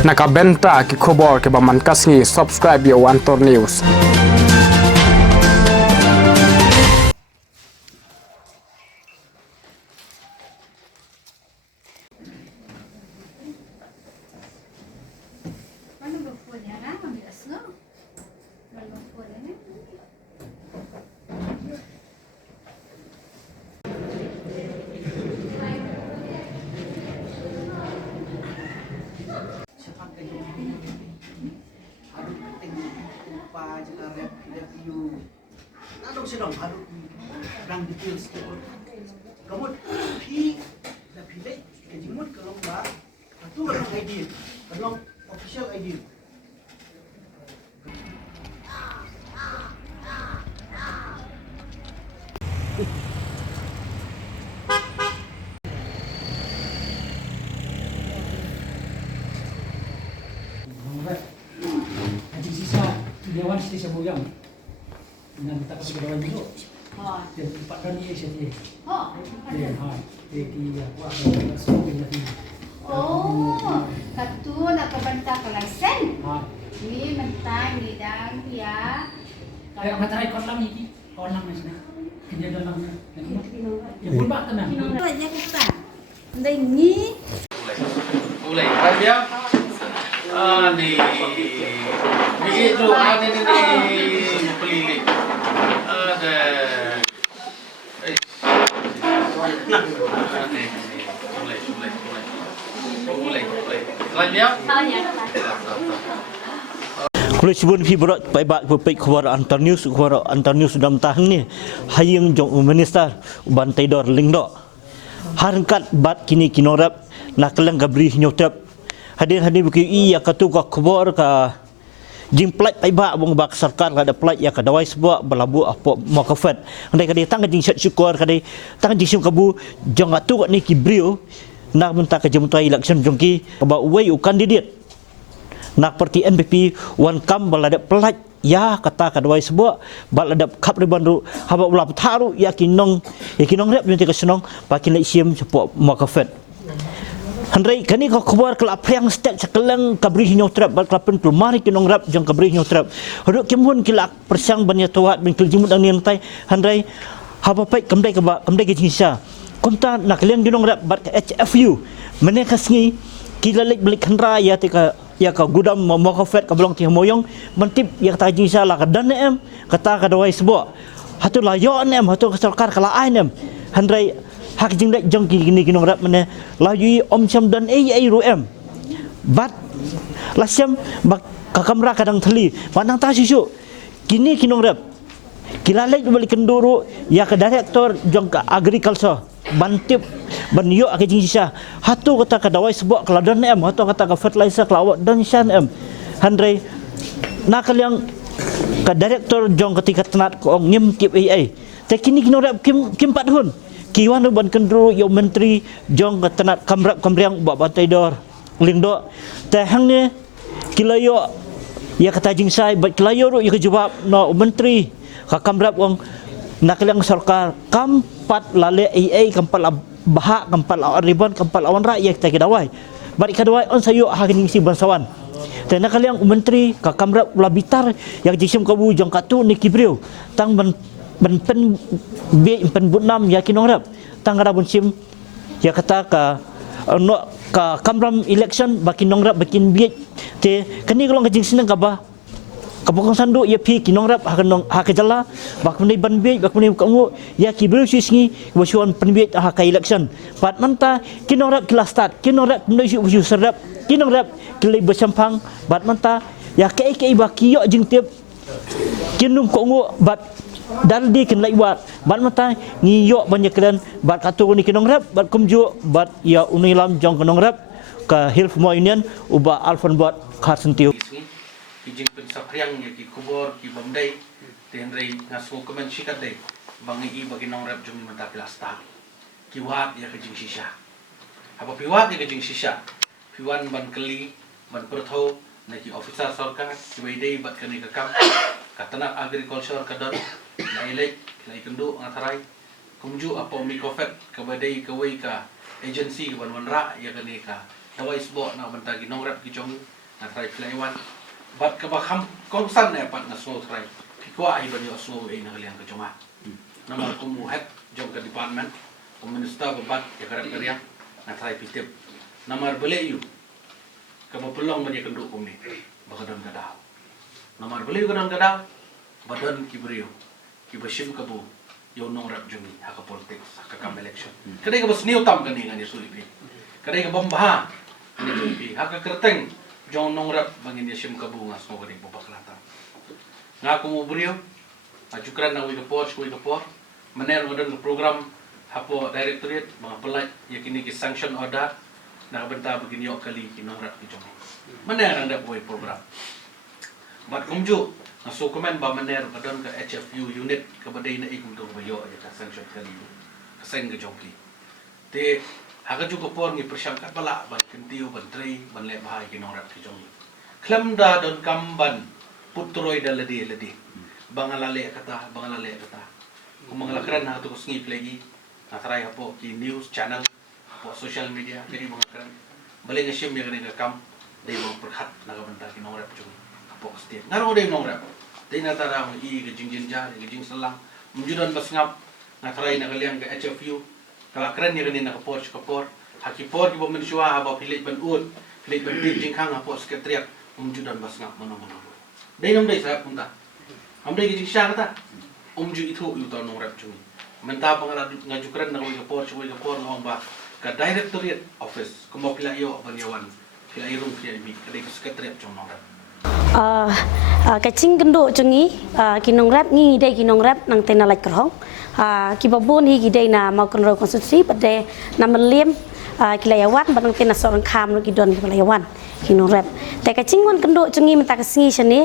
Nakabenta ki khobor ke baman kasngi subscribe yo Antor News. Ano silang haluk ng details ko. Kamot pi na pili kajimot kalong ba atu kalong ID kalong official ID. Haji sisa Dewan Sisa Buyang. Nanti tak kasih kawan dulu. Dan empat kali saya dia. Dia dia buat semua lagi. Oh, katu nak kebenta ke lesen. Ni mentang ni dang ya. Kayak matrai kolam ni, kolam macam ni. Kerja dalamnya. Ya pun bak tenang. Banyak kita. Ndai ni. Mulai. Dia. Ni. Begitu ada ni pelilik. Ada. Mulai. Lanjut. Kulit sebut fi berat pai bak pepek khawar Antor News dalam tahun ni hayang jong minister bantai dor lingdo harkat bat kini kinorap nak kelang gabri nyotrap hadir buki iya katu ka khawar ka jing plat pai bak bong bak sarkar ada plat ya ka dawai sebab belabu apa makafat andai ka tang jing syat syukur ka tang jing syum kabu jong atu ni kibrio nak minta ke jemtai election jongki ba uai kandidat nak parti NPP wan kam balada pelat ya kata kadwai sebab balada kap ribandu haba ulah taru ya kinong rep nanti ke senong pakin lai sim sepok makafet handrai kani ko khabar kala apriang step sekelang kabri nyotrap bal klapen tu mari kinong rap jong kabri nyotrap hodok kimun kila persang banya tuat bin keljimut ang niang tai handrai haba pai kamdai ke jinsa konta nak liang kinong rap bat HFU mene kasngi kila lek balik handra ya tika ya ka gudam makafet ka belong ti moyong mentip ya kata jing salah ka dan em kata ka dawai sebab hatu la yo em hatu ka sarkar kala ainem handrai hak jing dak jong kini kinong rap mene la yu om cham dan ai ru em bat la syam bak ka kamera kadang theli panang ta susu kini kinong rap kila lek balik kenduru ya ka director jong ka agriculture bantip banyo ake jing sisa hatu kata ka dawai sebab keladan em hatu kata ka fertilizer kelawat dan shan em handrai nakal yang ka director jong ketika tenat ko ngim tip ai te kini kinorap kim pat hun kiwan ban kendru yo menteri jong ka tenat kamriang ba bantai dor lingdo te hangnya kilayo ya kata jing sai bat kilayo ru ya jawab no menteri ka kamrap wong nakaliang sarkar kampat lale ai kampat bahak kampat riban kampat awan rakyat kita kedawai bari kedawai on sayo hakin si bangsawan dan nakaliang menteri ka kamrap labitar yang jisim kabu jong katu ni kibriu tang ben pen butnam ya kinongrap tang rabun sim ya kata ka no ka kamram election bakin nongrap bakin biet te kani kalau ngajing sinang ka ba kapokong sandu ya pi kinongrap hakajala bakmeni banbe bakmeni kamu ya kibril sisngi wasuan penbiet hak election pat manta kinongrap kila start kinongrap menuju usu serap kinongrap kili bersampang bat manta ya ke bakiyo jing tiap kinung kongu bat daldi kin lai wat bat manta ngiyo banyak kedan bat katu ni kinongrap bat kumju bat ya unilam jong kinongrap ka hilf mo union uba alfon bat kharsentiu kijing pensapriang ya ki kubor ki bamdai tenrei ngaso komen sikat dei bangi bagi nong rap jumi mata plasta ki wat ya kijing sisa apa piwat ya kijing sisa piwan ban keli ban pertho na ki officer sarkar ki weidei bat kani kakam katana agriculture kadon na ilek na ikendu ngatarai kumju apa mikofet ka badai ka wei ka agency ban wanra ya kani ka tawai sebok nak bentang ginong rap kijong na try Playwan bat ka bakam kongsan ne pat na so try pikwa ai ban yo so ai na liang kijong ah nama kumu hat jong ke department minister bat ya karap karya na try pitip namar bele yu ka pelong ban ya kenduk kum ni bakadon kadau namar bele kadon kadau badan kibrio kibasim kabu yo nong rap jumi haka politics haka kam election kadai ka bas niu tam kan ni ngani sulipi kadai ka bamba ni sulipi haka kerteng jong nong rap bangin ya sim kabu ngas mo kadai bobaklata ngaku mo brio ajukran na wi ka po mener ngodan program hapo directorate mga pelat yakini ki sanction order na benta begini yok kali kinong rap ki jong mener anda boy program bat kumju na so komen ba mener kadon ka HFU unit ka badai na ikum to bayo ya ka sanction kali kaseng ke jongki te haga ju ko por ni persangkat bala ban kentiu ban trei ban le bahai kinong rap ki jong klem da don kamban putroi da ledi bangalale kata kumangalakran na to sngi plegi na try hapo ki news channel hapo social media jadi mangakran balik ngesim yang ni kam dei mo perhat na ka banta kinong rap jong hapo state ngaro dei nong rap dei na tara mo i ke jingjin ja ke jing selang mjudan basngap na try na kaliang ke HFU kalakran ni na kapor hakipor ki bo mensua hapo pilit ban ut pilit ban jing khang hapo sekretariat mjudan basngap mono dei nom dei sa punta amdei ki jing sha kata ju itu yuta nong rap cumi menta pangalan ngajukan na kapor ngong ba ka directorate office kumo pila yo banyawan pila irung pila ibi kadai sekretariat jong nong rap kacing genduk cungi kinong rap ni dai kinong rap nang tena lak kerhong ki babun hi gidai na mau konro konstitusi pada na meliem kilayawan banang tena seorang kam ki don kilayawan kinong rap te kacing wan genduk cungi menta kasingi sene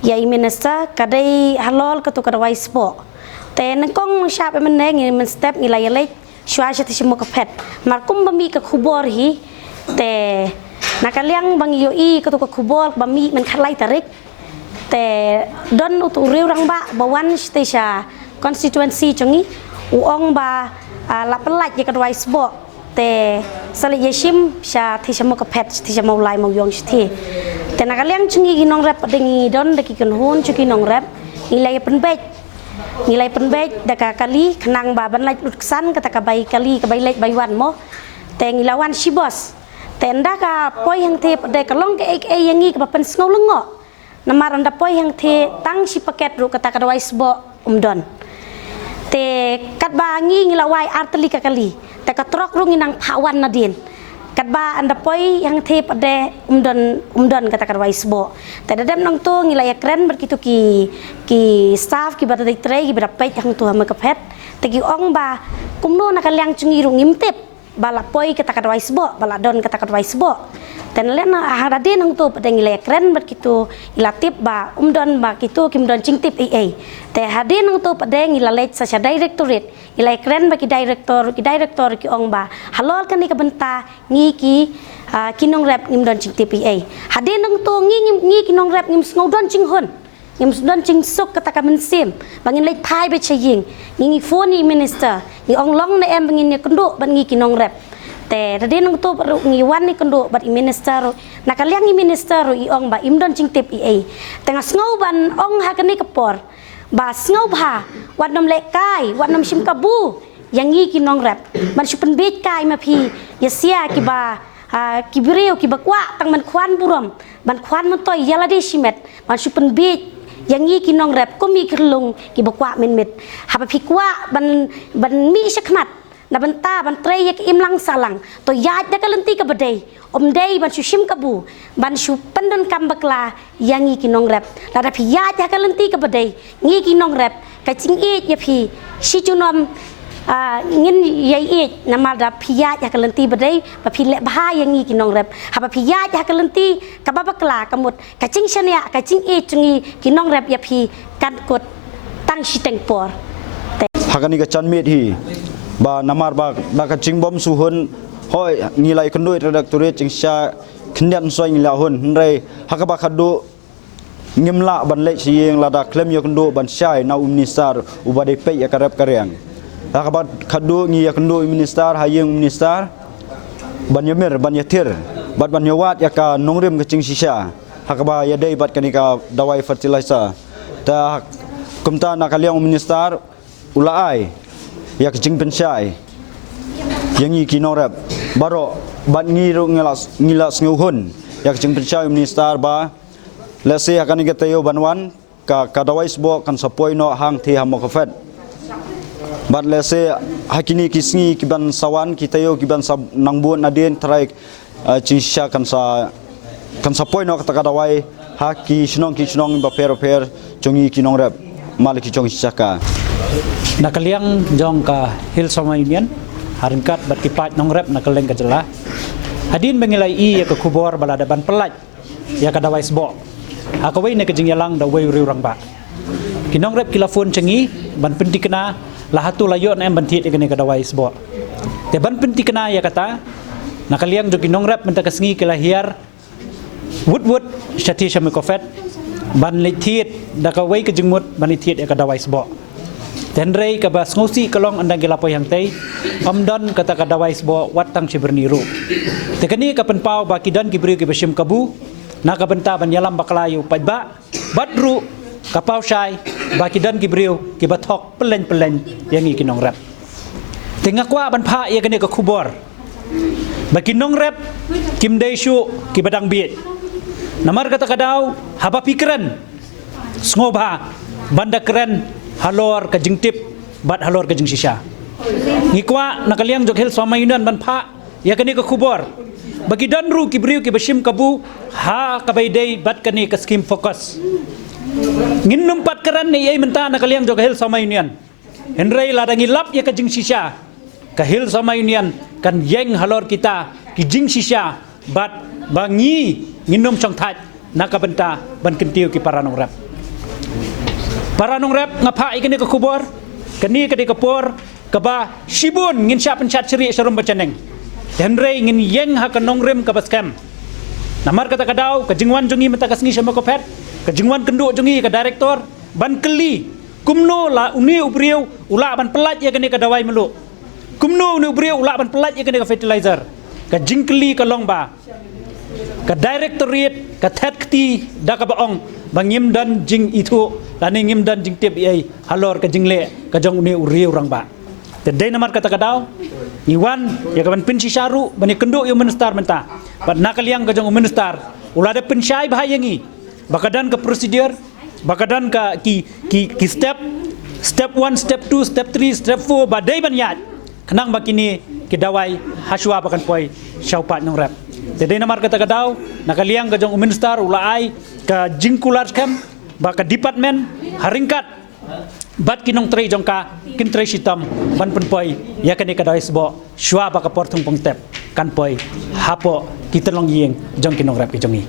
ya minister kadai halal ketu kadawai sport te nengkong syap meneng ni men step ngilai lek syuasha ti semua kapet markum bami ke kubor hi te nakaliang bang yoi ketu ke kubor bami men khalai tarik te don utu riu rang ba bawan station constituency chungi uong ba lapelaj ye kadawai sport te sali yeshim sha ti semua kapet ti semua ulai mau yong ti te nakaliang cungi ginong rap dengi don deki kenhun cuki nong rap nilai penbej daka kali kenang baban laj lutsan kata kabai kali kabai laj baiwan mo te ngilawan sibos te ndaka poi hang te de kalong ke yangi ka pen snau lengo namar anda poi hang te tang si paket ru kata kadawai sbo umdon te kat bangi ngilawai arteli ka kali te katrok ru nginang pawan nadin kadba anda poi yang te pada umdon kata kadwai sbo te dadam nang tu ngilaya keren berkitu ki staff ki bata diktre ki berapet yang tu hama kapet te ki ong ba kumno na kalyang cungi ru ngimtip bala poi kata kadwai sbo bala don kata kadwai sbo ten lena harade nang tu pada ngilaya keren berkitu ilatip ba umdon ba kitu kimdon cingtip ai te hade nang tu pada ngilalej sa directorate ilai keren bagi director ki ong ba halol kan ni kabenta ngi ki kinong rap ngimdon cing TPA hade nang to ngi kinong rap ngim sngodon cing hon ngim sngodon cing sok kata ka mensim bangin lai thai be chaying ngi phone ni minister ngi ong long na em bangin ni kenduk ban ngi kinong rap te hade nang to ngi wan ni kenduk bat minister nakaliang ngi minister i ong ba imdon cing TPA tengah sngo ban ong ha kan ni kapor ba sngo ba wat nom lek kai wat nom sim kabu yang ngi kinong rap man supen bej kai ma phi yasia ki ba ki brio ki bakwa tang man khwan burom man khwan man toy yala de simet man supen bej yang ngi kinong rap ko mi krlung ki bakwa men met ha pa phi kwa ban mi sakmat na banta ban trey ki imlang salang to yaj da kalenti ka badai dei ban su sim kabu ban su pendan kam bakla yang ngi kinong rap la da phi yaj da kalenti ka badai ngi kinong rap ka ching e ya phi si chunom ngin yai e namal da phi yaj da kalenti badai ba phi le bha yang ngi kinong rap ha ba phi yaj da kalenti ka ba bakla kamut ka ching shania ka ching e chungi kinong rap ya phi kan kot tang si teng por hakani ka chanmet hi ba namar ba ka chingbom suhun hoi ngilai kendoi redaktorat chingsha khnyan soi ngila hun nrei hakaba khadu ngimla ban le sieng lada klem yo kendo ban syai na minister ubade pe ya karep karyang hakaba khadu ngi ya kendo minister hayeng minister ban yamir ban yatir bat ban yawat ya ka nongrim ke cing sisha hakaba ya dei bat kanika dawai fertilizer ta kumta nakaliang minister ulaai ya ke cing pensyai yang i kinorap baro bat ngiru ngilas nguhun ya ke cing pensyai minister ba lesi akan kita yo banwan ka dawai sbo kan sapoi no hang thi hamokafet bat lese hakini kisngi kiban sawan kita yo kiban sab nangbun nadin trai cingsha kan sa poino kata kadawai haki snong ki snong ba per jongi kinong rep maliki jong saka nakaliang jong ka hil sama union haringkat bat kipat nong rep nakaleng ka jela hadin mengilai i ya ke kubor balada ban pelaj ya kadawai sbo akawai ne ke jingyalang da wei riurang ba kinong rep kilafon cengi ban pentikna lahatu layo na bantit ikani kadawai sbo te ban penti kena ya kata nakaliang jogi nongrap menta kasngi kelahiar wood syati syame kofet ban litiet dakawai ke jengmut ban litiet ya kadawai sbo tenrei ka bas ngosi kalong andang gelapo yang tei amdon kata kadawai sbo watang ciberniru te kani ka penpau bakidan kibri ke besim kabu na ka benta ban yalam baklayu padba badru kapau syai bakidan gibriu kibathok pelen yang i kinong rap tengah kwa ban pha ya kene ka khubor bakinong rap kim deishu kibadang biet namar kata kadau haba pikiran sngoba banda keren halor ka jingtip bat halor ka jing sisha ngikwa nakaliang jokhel sama yunan ban pha ya kene ka khubor bakidan ru kibriu kibasim kabu ha kabaidei bat kane ka skim fokus ngin numpat keran ni ai menta nakaliang jo kahil sama union henrei ladangi lap ya ka jing sisha kahil sama union kan yeng halor kita ki jing sisha bat bangi nginum chong that nakabenta ban kentiu ki paranong rap ngapa ikani ka kubor kani ka di kapor kaba shibun ngin sya penchat ceri serum bacaneng henrei ngin yeng ha kanong rem ka baskam namar kata kadau ka jingwan jongi menta kasngi sama kopet kejengwan kenduk jongi ke direktor ban keli kumno la uni ubriu ula ban pelat ya kene ke dawai meluk kumno uni ubriu ula ban pelat ya kene ke fertilizer ke jingkeli ke longba ke directorate ke tetkti da ke baong bangim dan jing itu lani ngim dan jing tip ai halor ke jingle ke jong uni uriu rangba tedai namar kata kadau iwan ya ke ban pinci syaru bani kenduk yo minister menta bat nakaliang ke jong minister ula de pensyai bahayangi bakadan ke prosedur bakadan ke ki step 1 step 2 step 3 step 4 badai banyat kenang bakini ki dawai haswa bakan poi syaupat nong rap jadi namar kata kadau nakaliang ke jong minister ulai ke jingkular camp baka department haringkat bat kinong trei jongka kin trei sitam ban penpoi ya kani kadai sbo sywa baka portung pong step kan poi hapo kita long yeng jong kinong rap ki jongi